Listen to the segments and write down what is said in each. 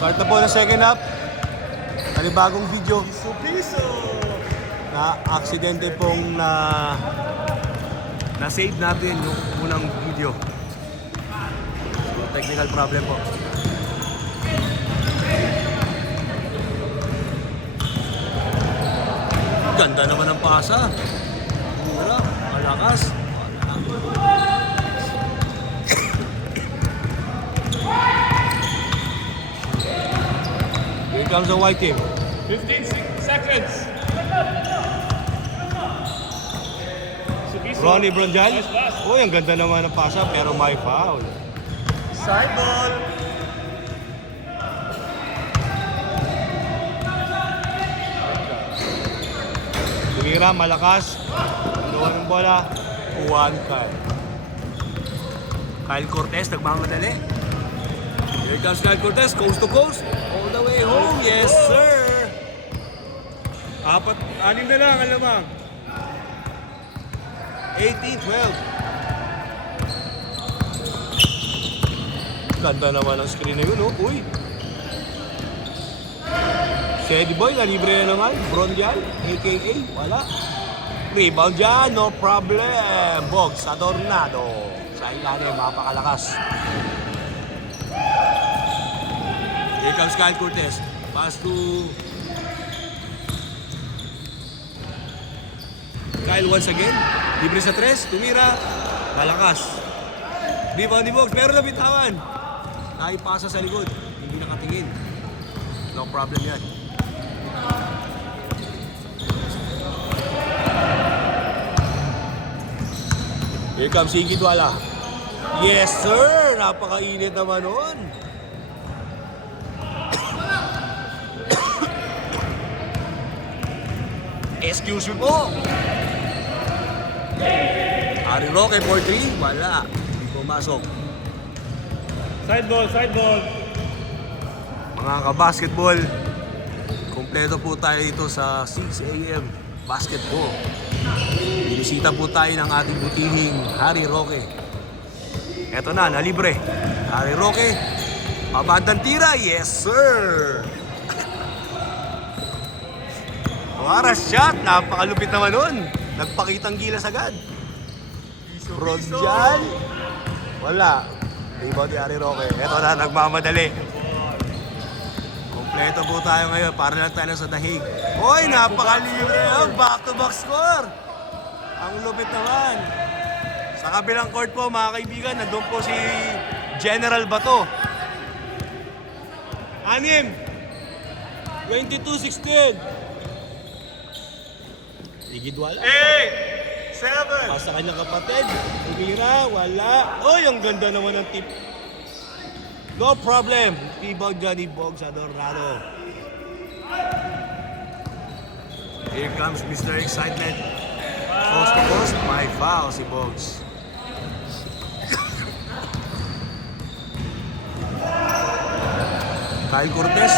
Start na po na second half. Panibagong video. Piso! Na aksidente pong na-save natin yung unang video. So, technical problem po. Ganda naman ang pasa. Mura, malakas. Here comes the white team. 15 seconds. Subiso. Ronnie Bronjan. Nice pass. Uy, ang ganda naman ng pasa pero may foul. Side ball. Tumira, malakas. Luwan ng bola. Juan Kyle. Kyle Cortez, nagmamadali. Here comes Kyle Cortez, coast to coast. All the way home. Yes, sir. Anim na lang, alamang. 18-12. Ganda naman ang screen na yun, oh. Uy. Si Eddie Boy, nalibre na naman. Bronjan, a.k.a. Wala. Rebound dyan, no problem. Bogs, Adornado. Sa ilalim, mapakalakas. Here comes Kyle Cortez. Pass to Kyle once again. Libre sa tres. Tumira. Malakas. Rebound ni Bogs. Pero nabitawan. Naipasa sa likod. Hindi nakatingin. No problem yan. Here comes Iggy Dwala. Yes, sir! Napakainit naman nun. Excuse me po. Harry Roque for 3. Wala. Hindi pumasok. Side ball, side ball. Mga kabasketball, kumpleto po tayo dito sa 6 AM Basketball. Binisita po tayo ng ating butihing Harry Roque. Eto na, nalibre. Harry Roque, pabandang tira. Yes, sir! Wara shot, napakalupit naman nun. Nagpakitang gilas agad. Bronjan, wala. Rebound ni Harry Roque. Eto na, nagmamadali. Kompleto po tayo ngayon para lang tayo sa dahig. Hoy, napakalibre. Back-to-back score. Ang lupit naman. Sa kabilang court po, mga kaibigan, nandun po si General Bato. 6. 22-16. Iggy Dwala. 8, 7. Pasa kanyang kapatid. Tumira, wala. Oy, ang ganda naman ng tip. No problem. Rebound dyan ni Bogs Adornado. Here comes Mr. Excitement. Post to post, may foul si Bogs. Kyle Cortez.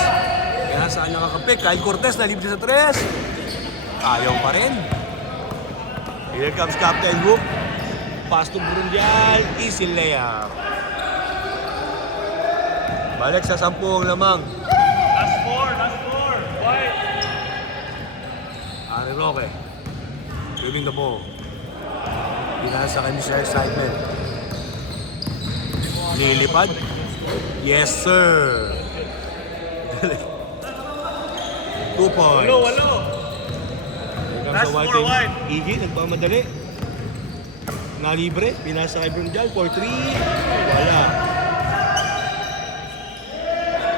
Kaya saan niya kakapik? Kyle Cortez, nalibre sa tres. Ayaw pa rin. Here comes Captain Hook. Pass to Brundial. Easy layup. Balik sa 10 ang lamang. Last 4, last 4. White. Harry Roque. Giving the ball. Pinasa kay Mr. Excitement. Lilipad. Yes, sir. 2 points. Walo. Last Last 4 wide. Iggy, nagpamadali. Nalibre. Pinasa kay Brundial for 3. Wala.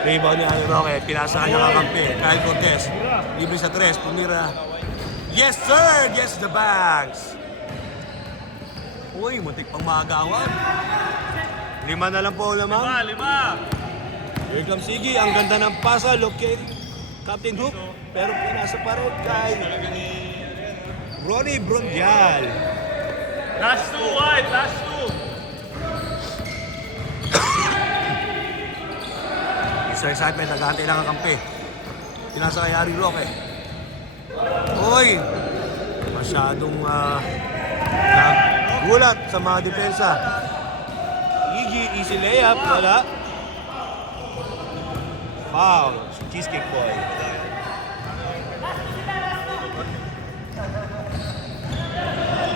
Rebound ni Harry Roque. Pinasa kanya kakampi. Kyle Cortez. Libre sa 3. Tumira. Yes, sir! Yes, the bags! Uy, muntik pang maagawan. 5 na lang po lamang. 5. Here comes Iggy. Ang ganda ng pasa. Look kay Captain Hook. Pero pinasa pa rin kay Ronnie Brondial. Last 2 wide, last 2. Mr. Excitement, naghahantay lang ang kampi. Pinasa kay Harry Roque. Uy! Masyadong nagulat sa mga depensa. Iggy, easy layup. Wala. Foul. Cheesecake Boy.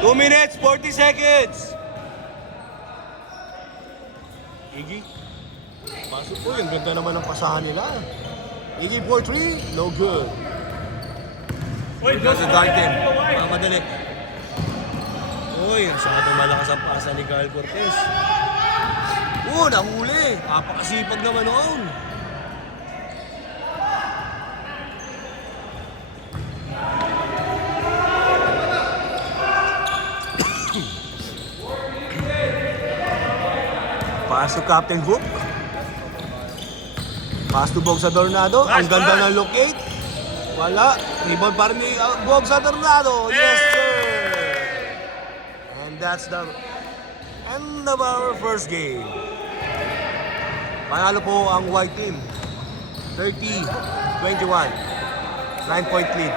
Two minutes, 40 seconds. Iggy. Pasok po, yung ganda naman ng pasahan nila. Iggy for 3, no good. Wait, Kasi Darken, madali. Uy, masyadong malakas ang pasa ni Carl Cortez. Nahuli. Napakasipag naman noon. Pass to Captain Hook. Pass to Bog sa Tornado. Ang Nice ganda pass. ng locate. Wala. Rebound para ni Bog sa Tornado. Yes, sir. And that's the end of our first game. Panalo po ang white team. 30-21. 9-point lead.